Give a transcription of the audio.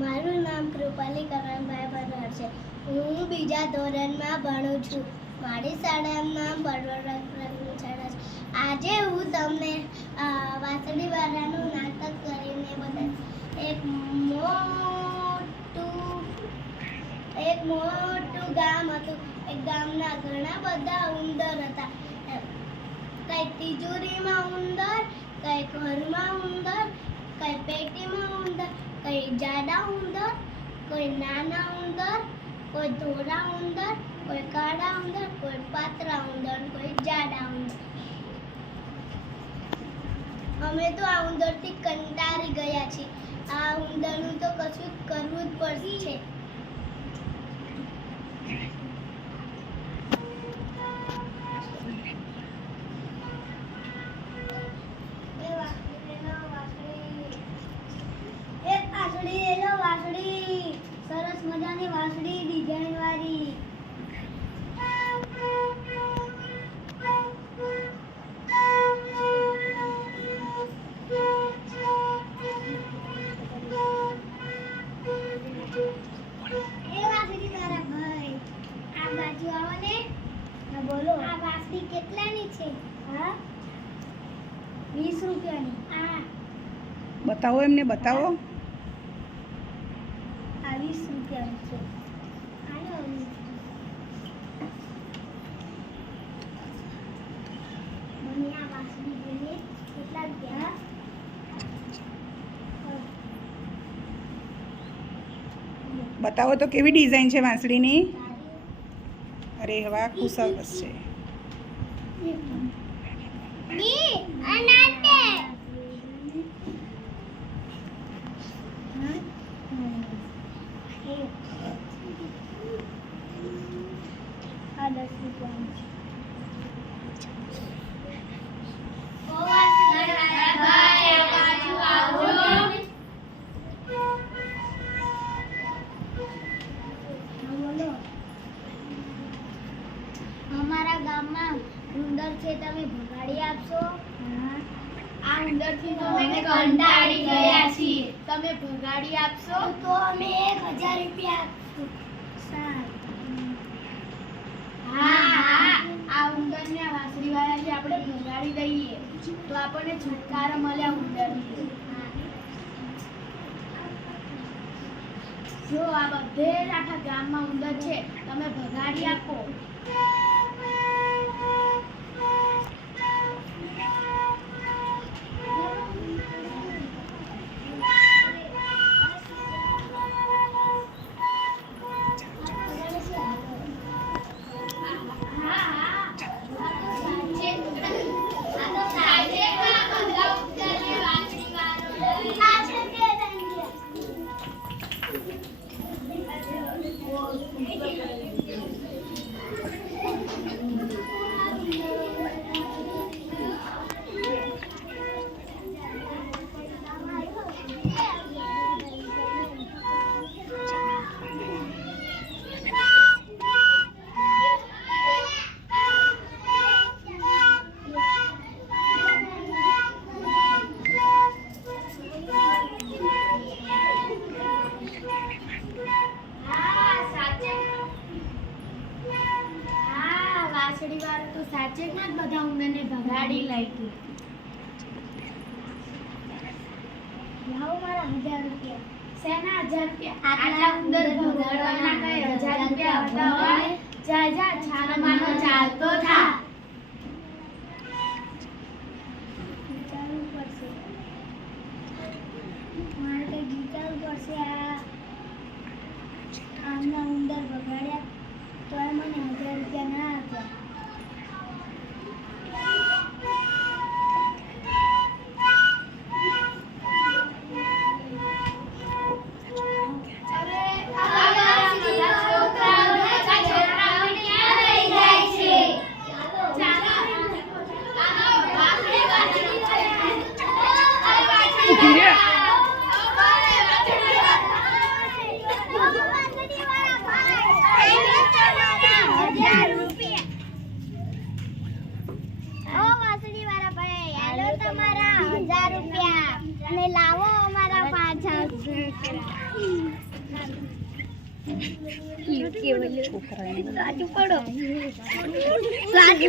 મારું નામ કૃપાલી કરણભાઈ બરાડ છે. હું બીજા ધોરણમાં ભણું છું. મારી શાળાનું નામ બળવંત પ્રાથમિક શાળા છે. આજે હું તમને વાંસળીવાળાનું નાટક કરીને બતાવીશ. એક મોટું ગામ હતું. એક ગામના ઘણા બધા ઉંદર હતા. કઈ તિજોરીમાં ઉંદર, કઈ ઘરમાં ઉંદર, કઈ પેટીમાં ઉંદર, કઈ જાડા ઉંદર, કોઈ નાના ઉંદર, કોઈ ધોળા ઉંદર, કોઈ કાળા ઉંદર, કોઈ પાતળા ઉંદર, કોઈ જાડા ઉંદર. અમે તો આ ઉંદરથી કંટાળી ગયા છીએ. આ ઉંદરનું તો કશું કરવું જ પડશે. સરસ મજાની વાંસળી ડિઝાઇન વાળી. એ વાંસળી તારા ભાઈ આ બાજુ આવો ને. બોલો, આ વાંસળી કેટલાની છે? હા, 20 રૂપિયાની. આ બતાવો, એમને બતાવો. 20 રૂપિયાની છે. મને આ વાંસળી જોઈએ. કેટલા રૂપિયા? બતાવો તો કેવી ડિઝાઇન છે વાંસળીની. અરે વાહ, ખૂબ સરસ છે. આ 10 રૂપિયાની છે. અમારા ગામમાં ઉંદર છે, તમે ભગાડી આપશો? આ ઉંદરથી તો અમે કંટાળી ગયા છીએ. તમે ભગાડી આપશો? તો અમે 1000 રૂપિયા આપશું. સારું. હા, આ ઉંદરને આ વાંસળીવાળા છે, આપણે ભગાડી દઈએ તો આપણને છુટકારો મળે આ ઉંદરથી. જો આ બધે જ આખા ગામમાં ઉંદર છે, તમે ભગાડી આપો. વાંસળીવાળું તો સાચે જ બધા ઉંદરને ભગાડી લાગ્યું. લાવો મારા 1000 રૂપિયા. શેના 1000 રૂપિયા? આટલા ઉંદર ભગાડવાના કઈ 1000 રૂપિયા હતા હોય? જા જા, છાનો માનો ચાલતો થા. વિચારવું પડશે. મારે કંઈ વિચારવું પડશે. આમના ઉંદર ભગાડ્યા તોય મને 1000 રૂપિયા ના આપ્યા. ₹1000 છોકરા લાડુ પડો લાડુ